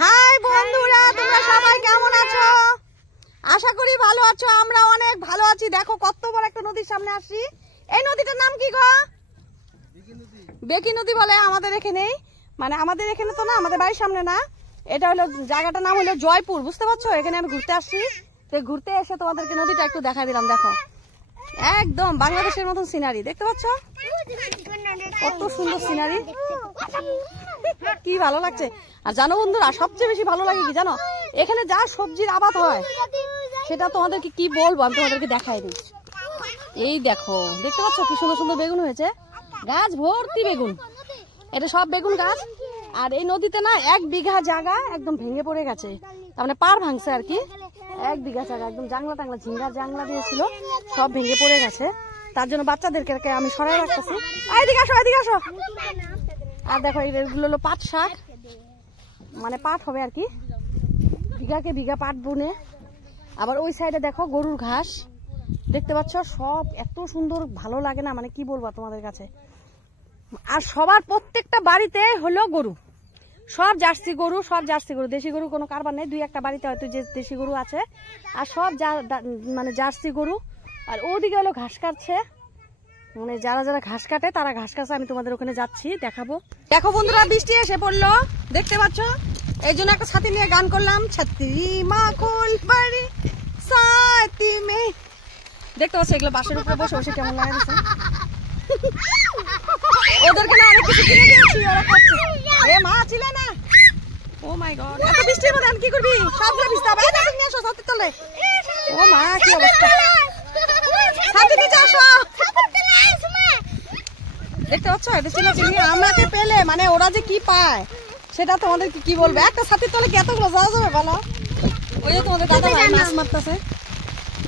High বন্ধুরা, তোমরা সবাই কেমন আছো? আশা করি ভালো আছো। আমরা অনেক ভালো আছি। দেখো কত বড় একটা নদীর সামনে আসছি। এই নদীটার নাম কি গো? বেকি নদী বলে আমাদের এখানে। মানে আমাদের এখানে তো না, আমাদের বাড়ির সামনে না। এটা হলো জায়গাটার নাম হলো জয়পুর, বুঝতে পারছো? এখানে আমি ঘুরতে আসছি। তো ঘুরতে এসে তোমাদেরকে নদীটা একটু দেখা দিলাম। দেখো একদম বাংলাদেশের মতন সিনারি, দেখতে পাচ্ছ? কত সুন্দর সিনারি, কি ভালো লাগছে। আর জানো বন্ধুরা, সবচেয়ে বেশি ভালো লাগে কি জানো? এখানে যা সবজির আবাদ হয় সেটা তোমাদেরকে কি বলবো, আমি তোমাদেরকে দেখাই দিই। এই দেখো, দেখতে পাচ্ছ কি সুন্দর সুন্দর বেগুন হয়েছে, গাছ ভর্তি বেগুন। এটা সব বেগুন গাছ। আর এই নদীতে না 1 বিঘা জায়গা একদম ভেঙে পড়ে গেছে, তার মানে পার ভাঙছে আর কি। 1 বিঘা জায়গা একদম জাংলা টাংলা ঝিঙ্গার জাংলা দিয়েছিল, সব ভেঙে পড়ে গেছে। তার জন্য বাচ্চাদেরকে আমি সরাই রাখতেছি। এদিকে আসো, এদিকে আসো। আর দেখো এগুলো হলো পাট শাক, মানে পাট হবে আর কি, বিঘাকে বিঘা পাট বুনে। আবার ওই সাইডে দেখো গরুর ঘাস, দেখতে পাচ্ছ? সব এত সুন্দর, ভালো লাগে না, মানে কি বলবো তোমাদের কাছে। আর সবার প্রত্যেকটা বাড়িতে হলো গরু, সব জার্সি গরু, সব জার্সি গরু। দেশি গরু কোনো কারবার নেই, 2-1টা বাড়িতে হয়তো যে দেশি গরু আছে। আর সব মানে জার্সি গরু। আর ওদিকে হলো ঘাস কাটছে, মানে যারা যারা ঘাস কাটে তারা ঘাস কাটছে। আমি তোমাদের ওখানে যাচ্ছি, দেখাবো। দেখো বন্ধুরা, বৃষ্টি এসে পড়লো, দেখতে পাচ্ছ? এই জন্য একটা ছাতি নিয়ে গান করলাম, ছাতি মাখল বাড়ি সাথী মে। দেখতে পাচ্ছ এগুলো বাসের উপরে বসে বসে কেমন লাগে দিচ্ছে। ওদেরকে না অনেক কিছু কিনে দিয়েছি, ওরা খাচ্ছে। এ মা ছিল না, ও মাই গড, এত বৃষ্টির মধ্যে আমি কি করবি? সবগুলো ভিজতে হবে। নিয়ে আসো ছাতির তলে। ও মা, কি অবস্থা। ছাতি নিচে আসো। দেখতে পাচ্ছ, এটা ছিল চিনি। আমাকে পেলে মানে ওরা যে কি পায় সেটা তোমাদের কি বলবো। একটা ছাতির তলে কি এতগুলো যাওয়া যাবে বলো? ওই যে তোমাদের দাদা ভাই মাছ মারতেছে।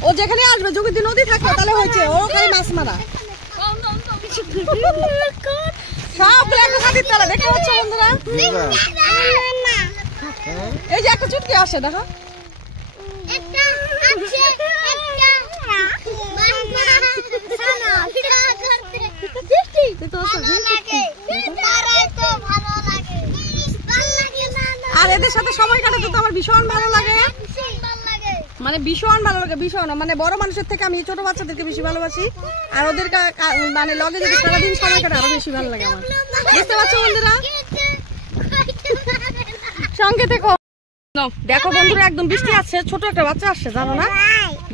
ও যেখানে আসবে, যদি নদী থাকে তাহলে হয়েছে, ও খালি মাছ মারা। সবগুলো একটা ছাতির তলে, দেখতে পাচ্ছ বন্ধুরা? এই যে একটা চুটকি আসে, দেখো। আর এদের সাথে সময় কাটাতে তো আমার ভীষণ ভালো লাগে, মানে ভীষণ ভালো লাগে, ভীষণ। মানে বড় মানুষের থেকে আমি ছোট বাচ্চাদেরকে বেশি ভালোবাসি। আর ওদের মানে লগে যদি সারাদিন সময় কাটে আরো বেশি ভালো লাগে আমার, বুঝতে পারছো বন্ধুরা? সঙ্গে থেকো। দেখো বন্ধুরা, একদম বৃষ্টি আসছে, ছোট একটা বাচ্চা আসছে, জানো না?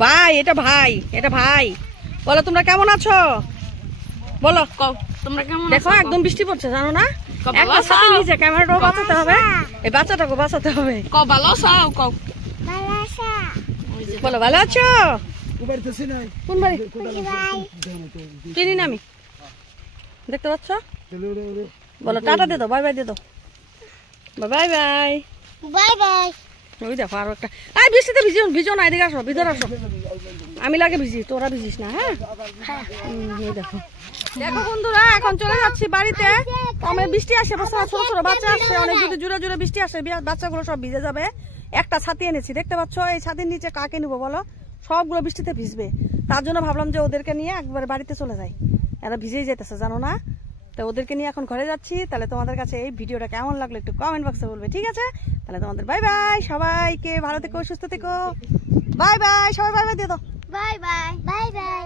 ভাই, এটা ভাই, এটা ভাই। বলো তোমরা কেমন আছো, বলো তোমরা কেমন? দেখো একদম বৃষ্টি পড়ছে, জানো না? একটা সাথে নিচে ক্যামেরাটাও বাঁচাতে হবে, এই বাচ্চাটাকে বাঁচাতে হবে। ভালো আছো? বলো ভালো আছো? কোন বাড়ি? চিনি না আমি। দেখতে পাচ্ছ? বলো টাটা দিয়ে দাও, বাই বাই দিয়ে দাও, বাই বাই বাই বাই। ওই দেখো আরো একটা। এই বৃষ্টিতে ভিজো না, এদিকে আসো, ভিতরে আসো। আমি লাগে ভিজি, তোরা ভিজিস না। হ্যাঁ, এই দেখো। দেখো বন্ধুরা, এখন চলে যাচ্ছি বাড়িতে। আমার বৃষ্টি আসে, ছোট ছোট বাচ্চা আসছে, অনেক যদি জোরে জোরে বৃষ্টি আসে বাচ্চাগুলো সব ভিজে যাবে। একটা ছাতি এনেছি, দেখতে পাচ্ছ? এই ছাতির নিচে কাকে নিবো বলো? সবগুলো বৃষ্টিতে ভিজবে। তার জন্য ভাবলাম যে ওদেরকে নিয়ে একবারে বাড়িতে চলে যাই। এরা ভিজেই যেতেছে, জানো না? তো ওদেরকে নিয়ে এখন ঘরে যাচ্ছি। তাহলে তোমাদের কাছে এই ভিডিওটা কেমন লাগলো একটু কমেন্ট বক্সে বলবে, ঠিক আছে? তাহলে তোমাদের বাই বাই, সবাইকে ভালো থেকো, সুস্থ থেকো, বাই বাই। সবাই বাই বাই দিয়ে দাও, বাই বাই বাই বাই।